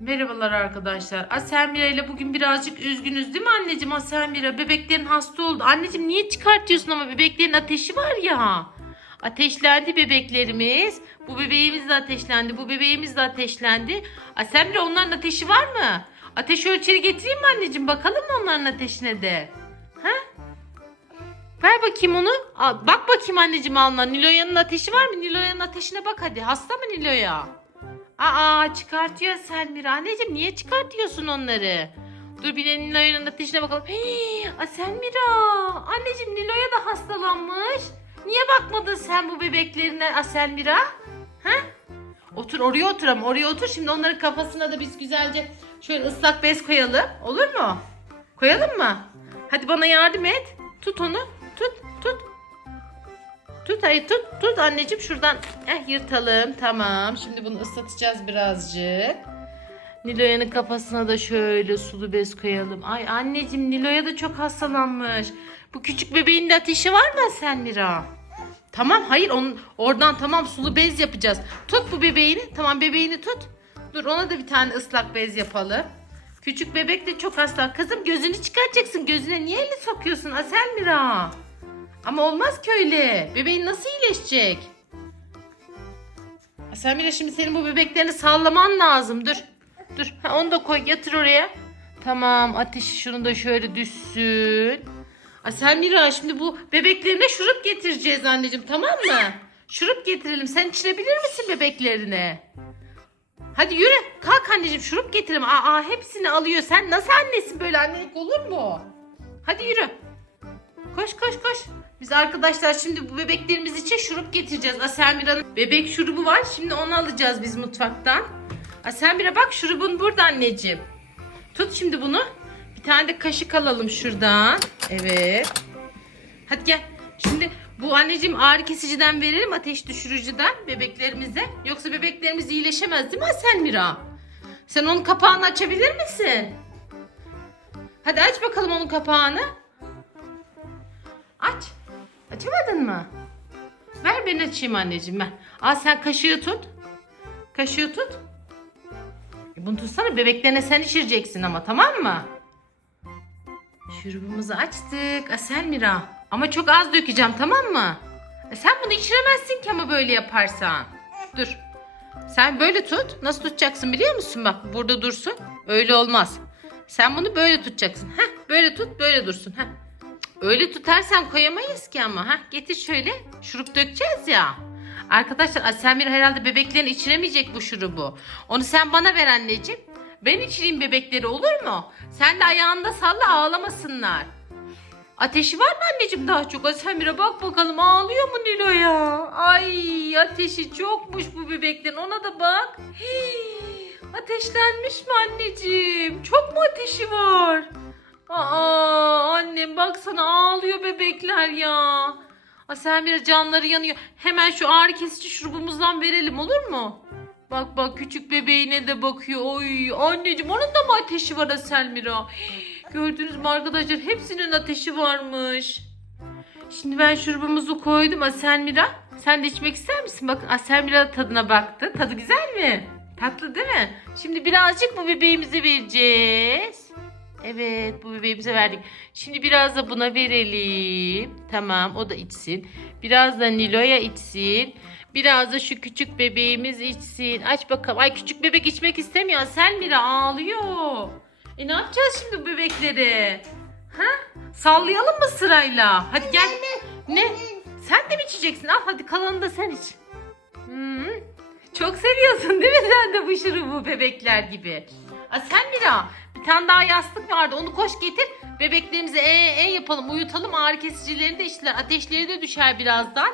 Merhabalar arkadaşlar. Aselmira ile bugün birazcık üzgünüz değil mi anneciğim? Aselmira bebeklerin hasta oldu. Anneciğim niye çıkartıyorsun ama bebeklerin ateşi var ya. Ateşlendi bebeklerimiz. Bu bebeğimiz de ateşlendi. Bu bebeğimiz de ateşlendi. Aselmira onların ateşi var mı? Ateş ölçeri getireyim mi anneciğim? Bakalım mı onların ateşine de? Ha? Ver bakayım onu. Bak bakayım anneciğim alnına. Niloya'nın ateşi var mı? Niloya'nın ateşine bak hadi. Hasta mı Niloya? Aa çıkartıyor Selmira. Anneciğim niye çıkartıyorsun onları? Dur bir de Niloya'nın ateşine bakalım. Hii, Aa, Selmira. Anneciğim Niloya da hastalanmış. Niye bakmadın sen bu bebeklerine Aa, Selmira? Ha? Otur oraya otur ama oraya otur. Şimdi onların kafasına da biz güzelce şöyle ıslak bez koyalım. Olur mu? Koyalım mı? Hadi bana yardım et. Tut onu. Tut tut. Tut hayır tut tut anneciğim şuradan eh, yırtalım tamam şimdi bunu ıslatacağız birazcık. Niloya'nın kafasına da şöyle sulu bez koyalım. Ay anneciğim Niloya da çok hastalanmış. Bu küçük bebeğin de ateşi var mı Selmira? Tamam hayır onun oradan tamam sulu bez yapacağız. Tut bu bebeğini tamam bebeğini tut. Dur ona da bir tane ıslak bez yapalım. Küçük bebek de çok hasta. Kızım gözünü çıkartacaksın. Gözüne niye elini sokuyorsun Aselmira? Ama olmaz ki öyle. Bebeğin nasıl iyileşecek? Aselmira şimdi senin bu bebeklerini sallaman lazım. Dur. Dur. Ha, onu da koy. Yatır oraya. Tamam. Ateşi şunu da şöyle düşsün. Aselmira şimdi bu bebeklerine şurup getireceğiz anneciğim. Tamam mı? Şurup getirelim. Sen içirebilir misin bebeklerine? Hadi yürü. Kalk anneciğim şurup getirelim. Aa hepsini alıyor. Sen nasıl annesin böyle annelik olur mu? Hadi yürü. Koş koş koş. Biz arkadaşlar şimdi bu bebeklerimiz için şurup getireceğiz. Aselmira'nın bebek şurubu var. Şimdi onu alacağız biz mutfaktan. Aselmira bak şurubun burada anneciğim. Tut şimdi bunu. Bir tane de kaşık alalım şuradan. Evet. Hadi gel. Şimdi bu anneciğim ağrı kesiciden verelim ateş düşürücüden bebeklerimize. Yoksa bebeklerimiz iyileşemez değil mi Aselmira? Sen onun kapağını açabilir misin? Hadi aç bakalım onun kapağını. Aç. Açamadın mı? Ver ben açayım anneciğim ben. Al sen kaşığı tut. Kaşığı tut. E bunu tutsana bebeklerine sen içireceksin ama tamam mı? Şurubumuzu açtık. Aselmira. Ama çok az dökeceğim tamam mı? E sen bunu içiremezsin ki ama böyle yaparsan. Dur. Sen böyle tut. Nasıl tutacaksın biliyor musun? Bak burada dursun. Öyle olmaz. Sen bunu böyle tutacaksın. Heh, böyle tut böyle dursun. Heh. Öyle tutarsan koyamayız ki ama. Heh, getir şöyle. Şurup dökeceğiz ya. Arkadaşlar Aselmir herhalde bebeklerin içiremeyecek bu şurubu. Onu sen bana ver anneciğim. Ben içireyim bebekleri olur mu? Sen de ayağında salla ağlamasınlar. Ateşi var mı anneciğim daha çok? Aselmir'e bak bakalım ağlıyor mu Nilo ya? Ay ateşi çokmuş bu bebeklerin ona da bak. Hii, ateşlenmiş mi anneciğim? Çok mu ateşi var? Aa annem baksana ağlıyor bebekler ya. Aselmir canları yanıyor. Hemen şu ağrı kesici şurubumuzdan verelim olur mu? Bak bak küçük bebeğine de bakıyor. Oy anneciğim onun da mı ateşi var Aselmira? Gördünüz mü arkadaşlar hepsinin ateşi varmış. Şimdi ben şurubumuzu koydum Aselmira. Sen de içmek ister misin? Bakın Aselmira tadına baktı. Tadı güzel mi? Tatlı değil mi? Şimdi birazcık bu bebeğimize vereceğiz. Evet bu bebeğimize verdik. Şimdi biraz da buna verelim. Tamam o da içsin. Biraz da Nilo'ya içsin. Biraz da şu küçük bebeğimiz içsin. Aç bakalım. Ay küçük bebek içmek istemiyor. Selmira ağlıyor. E ne yapacağız şimdi bu bebekleri? Ha? Sallayalım mı sırayla? Hadi gel. Ne? Sen de mi içeceksin? Al hadi kalanını da sen iç. Hmm. Çok seviyorsun değil mi sen de bu şurubu bebekler gibi? Aa, sen Mira bir tane daha yastık vardı onu koş getir. Bebeklerimizi e e yapalım uyutalım ağrı kesicilerini de içtiler. Ateşleri de düşer birazdan.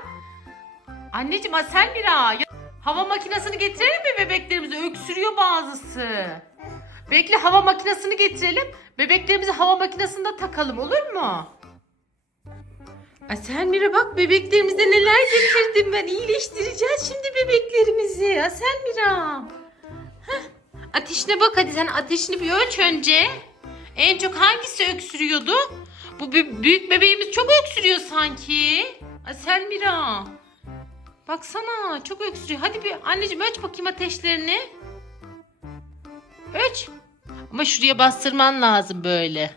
Anneciğim sen Mira hava makinesini getirelim mi bebeklerimize? Öksürüyor bazısı. Bekle hava makinesini getirelim. Bebeklerimizi hava makinesinde takalım olur mu? Ay sen Mira bak bebeklerimize neler getirdim ben. İyileştireceğiz şimdi bebeklerimizi. Ay sen Mira. Heh. Ateşine bak hadi sen ateşini bir ölç önce. En çok hangisi öksürüyordu? Bu bü- büyük bebeğimiz çok öksürüyor sanki. Ay sen Mira. Baksana çok öksürüyor. Hadi bir anneciğim ölç bakayım ateşlerini. Ama şuraya bastırman lazım böyle.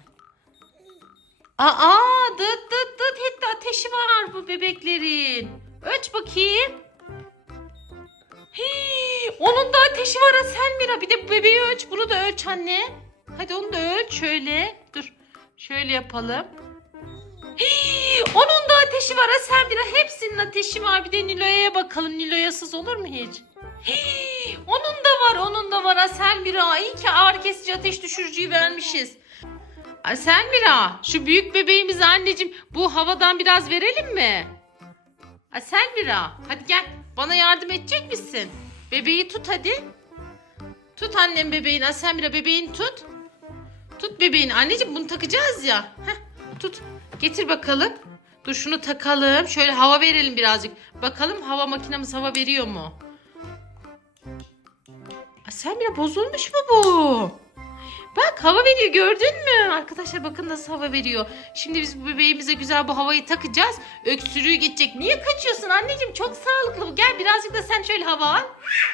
Aa dıt dıt dıt hep ateşi var bu bebeklerin. Ölç bakayım. Hii, onun da ateşi var Selmira. Bir de bebeği ölç. Bunu da ölç anne. Hadi onu da ölç şöyle. Dur. Şöyle yapalım. Hii, onun da ateşi var Selmira. Hepsinin ateşi var. Bir de Nilo'ya bakalım. Nilo'yasız olur mu hiç? Hii, onun da var. Onun da var Selmira. İyi ki ağrı kesici ateş düşürücüyü vermişiz. Selmira şu büyük bebeğimize anneciğim bu havadan biraz verelim mi? Selmira hadi gel bana yardım edecek misin? Bebeği tut hadi. Tut annem bebeğini Selmira bebeğini tut. Tut bebeğini anneciğim bunu takacağız ya. Heh, tut getir bakalım. Dur şunu takalım şöyle hava verelim birazcık. Bakalım hava makinemiz hava veriyor mu? Selmira bozulmuş mu bu? Bak hava veriyor gördün mü? Arkadaşlar bakın nasıl hava veriyor. Şimdi biz bu bebeğimize güzel bu havayı takacağız. Öksürüğü geçecek. Niye kaçıyorsun anneciğim? Çok sağlıklı bu. Gel birazcık da sen şöyle hava al.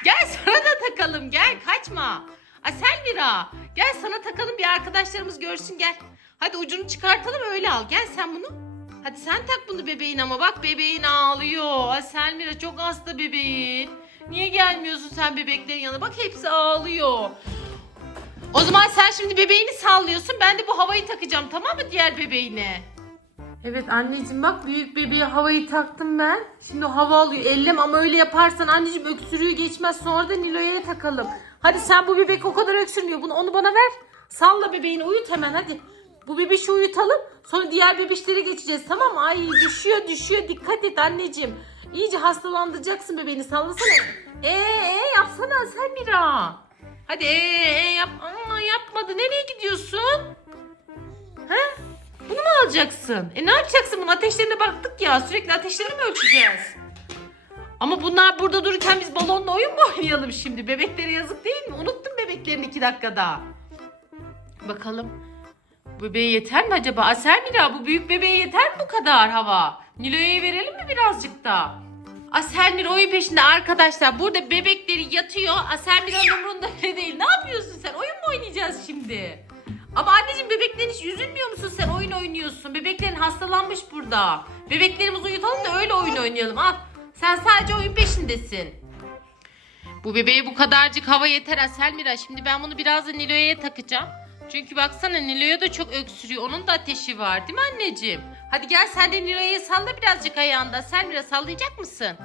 Gel sana da takalım. Gel kaçma. Ay Selmira. Gel sana takalım bir arkadaşlarımız görsün gel. Hadi ucunu çıkartalım öyle al. Gel sen bunu. Hadi sen tak bunu bebeğin ama bak bebeğin ağlıyor. Ay Selmira çok hasta bebeğin. Niye gelmiyorsun sen bebeklerin yanına? Bak hepsi ağlıyor. O zaman sen şimdi bebeğini sallıyorsun. Ben de bu havayı takacağım tamam mı diğer bebeğine? Evet anneciğim bak büyük bebeğe havayı taktım ben. Şimdi hava alıyor. Ellem ama öyle yaparsan anneciğim öksürüğü geçmez. Sonra da Nilo'ya takalım. Hadi sen bu bebek o kadar öksürmüyor. Bunu onu bana ver. Salla bebeğini uyut hemen hadi. Bu bebeşi uyutalım. Sonra diğer bebeşlere geçeceğiz tamam mı? Ay düşüyor düşüyor. Dikkat et anneciğim. İyice hastalandıracaksın bebeğini. Sallasana. Ee, ee yapsana sen Mira. Hadi ee, yap. Aa, yapmadı. Nereye gidiyorsun? He? Bunu mu alacaksın? E ne yapacaksın bunun ateşlerine baktık ya. Sürekli ateşlerini mi ölçeceğiz? Ama bunlar burada dururken biz balonla oyun mu oynayalım şimdi? Bebeklere yazık değil mi? Unuttum bebeklerini iki dakikada. Bakalım. Bu bebeğe yeter mi acaba? Aser Mira bu büyük bebeğe yeter mi bu kadar hava? Nilo'ya verelim mi birazcık da? Aselmir oyun peşinde arkadaşlar. Burada bebekleri yatıyor. Aselmir'in umurunda bile değil. Ne yapıyorsun sen? Oyun mu oynayacağız şimdi? Ama anneciğim bebeklerin hiç üzülmüyor musun sen? Oyun oynuyorsun. Bebeklerin hastalanmış burada. Bebeklerimizi uyutalım da öyle oyun oynayalım. Al. Sen sadece oyun peşindesin. Bu bebeğe bu kadarcık hava yeter Aselmira. Şimdi ben bunu biraz da Nilo'ya takacağım. Çünkü baksana Nilo'ya da çok öksürüyor. Onun da ateşi var değil mi anneciğim? Hadi gel sen de Nilo'ya salla birazcık ayağında. Sen biraz sallayacak mısın?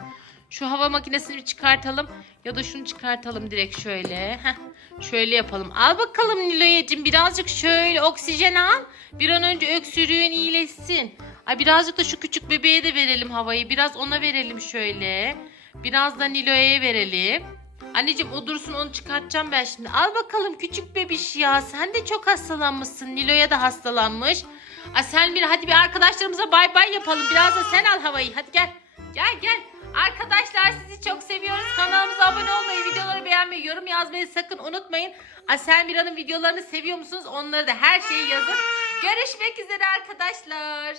Şu hava makinesini bir çıkartalım. Ya da şunu çıkartalım direkt şöyle. Heh, şöyle yapalım. Al bakalım Nilo'yacığım birazcık şöyle oksijen al. Bir an önce öksürüğün iyileşsin. Ay birazcık da şu küçük bebeğe de verelim havayı. Biraz ona verelim şöyle. Biraz da Nilo'ya verelim. Anneciğim o dursun onu çıkartacağım ben şimdi. Al bakalım küçük bebiş ya. Sen de çok hastalanmışsın. Nilo'ya da hastalanmış. Ay Selmir hadi bir arkadaşlarımıza bay bay yapalım. Biraz da sen al havayı. Hadi gel. Gel gel. Arkadaşlar sizi çok seviyoruz. Kanalımıza abone olmayı, videoları beğenmeyi, yorum yazmayı sakın unutmayın. Asel Mira'nın videolarını seviyor musunuz? Onları da her şeyi yazın. Görüşmek üzere arkadaşlar.